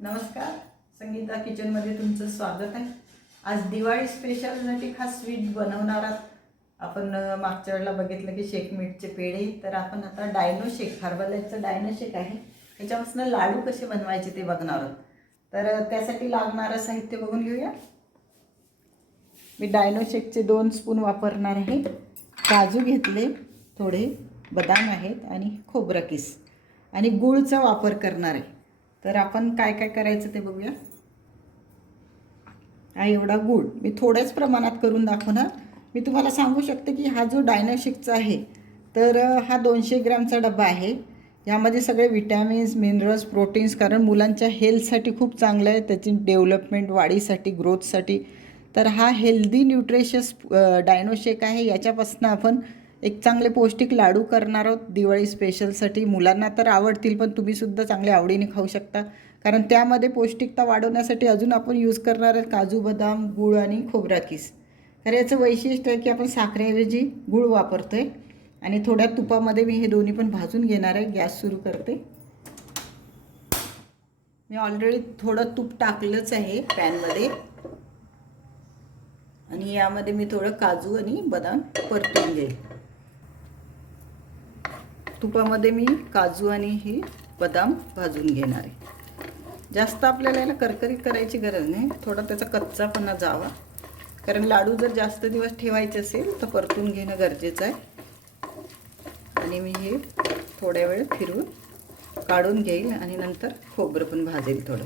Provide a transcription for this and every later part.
नमस्कार संगीता किचनमध्ये तुमचं स्वागत आहे. आज दिवाळी स्पेशलसाठी खास स्वीट बनवणार आहात. आपण मागच्या वेळेला बघितलं की शेक मीठचे पेढे तर आपण आता डायनो शेक हरभऱ्याचं डायनो शेक आहे. त्याच्यापासून लाडू कसे बनवायचे ते बघणार आहोत. तर त्यासाठी लागणारं साहित्य बघून घेऊया. मी डायनो शेकचे दोन स्पून वापरणार आहे. काजू घेतले थोडे बदाम आहेत आणि खोबरं किस. आणि गुळचा वापर करणार आहे. तर आपण काय काय करायचं ते बघूया. हा एवढा गूळ. मी थोड्याच प्रमाणात करून दाखवणार. मी तुम्हाला सांगू शकते की हा जो डायनोशिकचा आहे तर हा दोनशे ग्रॅमचा डबा आहे. यामध्ये सगळे विटॅमिन्स मिनरल्स प्रोटीन्स कारण मुलांच्या हेल्थसाठी खूप चांगलं आहे. त्याची डेव्हलपमेंट वाढीसाठी ग्रोथसाठी. तर हा हेल्दी न्यूट्रिशियस डायनोशेक आहे. याच्यापासून आपण एक चांगले पौष्टिक लाडू करणार आहोत. दिवाळी स्पेशलसाठी मुलांना तर आवडतील पण तुम्हीसुद्धा चांगल्या आवडीने खाऊ शकता. कारण त्यामध्ये पौष्टिकता वाढवण्यासाठी अजून आपण यूज करणार आहोत काजू बदाम गूळ आणि खोबरा किस. तर याचं वैशिष्ट्य आहे की आपण साखरेऐवजी गूळ वापरतो आहे आणि थोड्या तुपामध्ये मी हे दोन्ही पण भाजून घेणार आहे. गॅस सुरू करते. मी ऑलरेडी थोडं तूप टाकलंच आहे पॅनमध्ये. आणि यामध्ये मी थोडं काजू आणि बदाम परतून घेईल. तुपामध्ये मी काजू आणि हे बदाम भाजून घेणार आहे. जास्त आपल्याला याला करकरीत करायची गरज नाही. थोडा त्याचा कच्चापणा जावा. कारण लाडू जर जास्त दिवस ठेवायचे असेल तर परतून घेणं गरजेचं आहे. आणि मी हे थोड्या वेळ फिरून काढून घेईल आणि नंतर खोबरं पण भाजेल थोडं.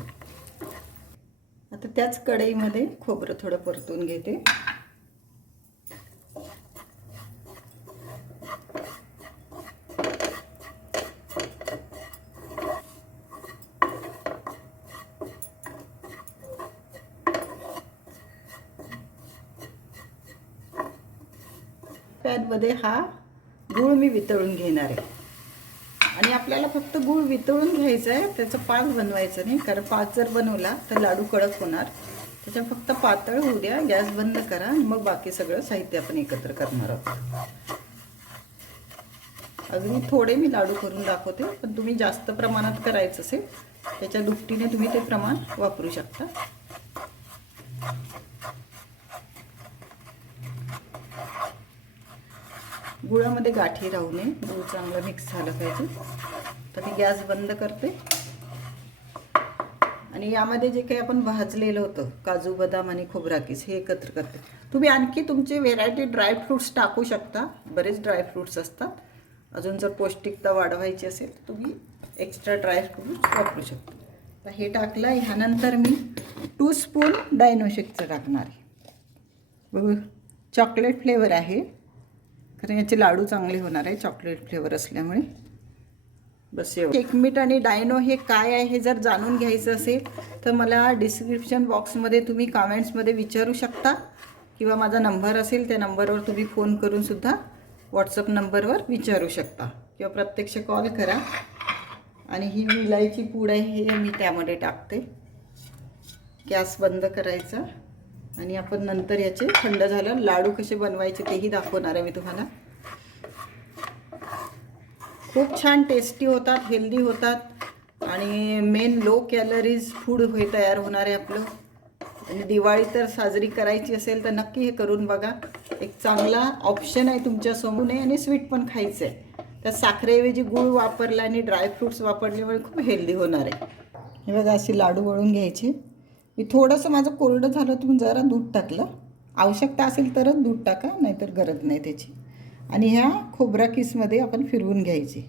आता त्याच कढईमध्ये खोबरं थोडं परतून घेते. पॅनमध्ये हा गूळ मी वितळून घेणार आहे. आणि आपल्याला फक्त गूळ वितळून घ्यायचं आहे त्याचं पाक बनवायचं नाही कारण पाक जर बनवला तर लाडू कडक होणार. त्याच्या फक्त पातळ होऊ द्या गॅस बंद करा आणि मग बाकी सगळं साहित्य आपण एकत्र करणार आहोत. अगदी थोडे मी लाडू करून दाखवते पण तुम्ही जास्त प्रमाणात करायचं असेल त्याच्या दुपटीने तुम्ही ते प्रमाण वापरू शकता. गुळामध्ये गाठी राहू नये. गूळ चांगलं मिक्स झालं पाहिजे. तर मी गॅस बंद करते. आणि यामध्ये जे काही आपण भाजलेलं होतं काजू बदाम आणि खोबराकीस हे एकत्र करते. तुम्ही आणखी तुमचे व्हेरायटी ड्रायफ्रूट्स टाकू शकता. बरेच ड्रायफ्रूट्स असतात. अजून जर पौष्टिकता वाढवायची असेल तर तुम्ही एक्स्ट्रा ड्रायफ्रूट्स वापरू शकता. तर हे टाकलं. ह्यानंतर मी टू स्पून डायनोशिकचं टाकणार आहे. चॉकलेट फ्लेवर आहे. कारण याचे लाडू चांगले होणार आहे चॉकलेट फ्लेवर असल्यामुळे. बस एवढं. केकमीट आणि डायनो हे काय आहे हे जर जाणून घ्यायचं असेल तर मला डिस्क्रिप्शन बॉक्समध्ये तुम्ही कमेंट्समध्ये विचारू शकता. किंवा माझा नंबर असेल त्या नंबरवर तुम्ही फोन करून सुद्धा व्हॉट्सअप नंबरवर विचारू शकता. किंवा प्रत्यक्ष कॉल करा. आणि ही विलायची पूड आहे हे मी त्यामध्ये टाकते. गॅस बंद करायचा. आणि आपण नंतर याचे थंड झालं लाडू कसे बनवायचे तेही दाखवणार आहे मी तुम्हाला. खूप छान टेस्टी होतात हेल्दी होतात. आणि मेन लो कॅलरीज फूड हे तयार होणार आहे आपलं. आणि दिवाळी तर साजरी करायची असेल तर नक्की हे करून बघा. एक चांगला ऑप्शन आहे तुमच्यासमोर आहे आणि स्वीट पण खायचं आहे त्या साखरेऐवजी गूळ वापरला आणि ड्रायफ्रूट्स वापरल्यामुळे खूप हेल्दी होणार आहे. हे बघा अशी लाडू वळून घ्यायची. मी थोडंसं माझं कोरडं झालं तुम्ही जरा दूध टाकलं. आवश्यकता असेल तरच दूध टाका नाहीतर गरज नाही त्याची. आणि ह्या खोबरा किसमध्ये आपण फिरवून घ्यायचे.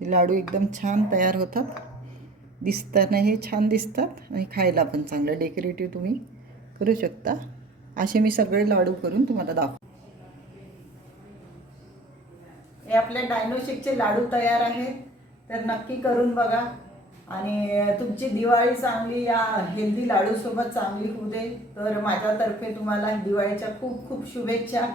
ते लाडू एकदम छान तयार होतात. दिसताना हे छान दिसतात आणि खायला पण चांगलं. डेकोरेटिव्ह तुम्ही करू शकता. असे मी सगळे लाडू करून तुम्हाला दाखव हे आपल्या डायनोशिकचे लाडू तयार आहेत. तर नक्की करून बघा. आणि तुमची दिवाळी चांगली या हेल्दी लाडूसोबत चांगली होऊ दे. तर माझ्यातर्फे तुम्हाला दिवाळीच्या खूप खूप शुभेच्छा.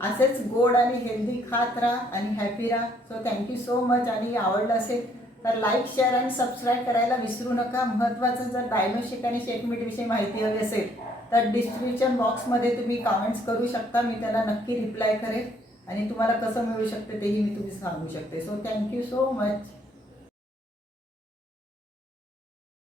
असेच गोड आणि हेल्दी खात राहा आणि हॅपी राहा. सो थँक्यू सो मच आणि आवडलं असेल तर लाईक शेअर आणि सबस्क्राईब करायला विसरू नका. महत्त्वाचं जर डायनोशिक आणि शेकमीटविषयी माहिती हवी असेल तर डिस्क्रिप्शन बॉक्समध्ये तुम्ही कमेंट्स करू शकता. मी त्याला नक्की रिप्लाय करेल. आणि तुम्हाला कसं मिळू शकते तेही मी तुम्ही सांगू शकते. So thank you so much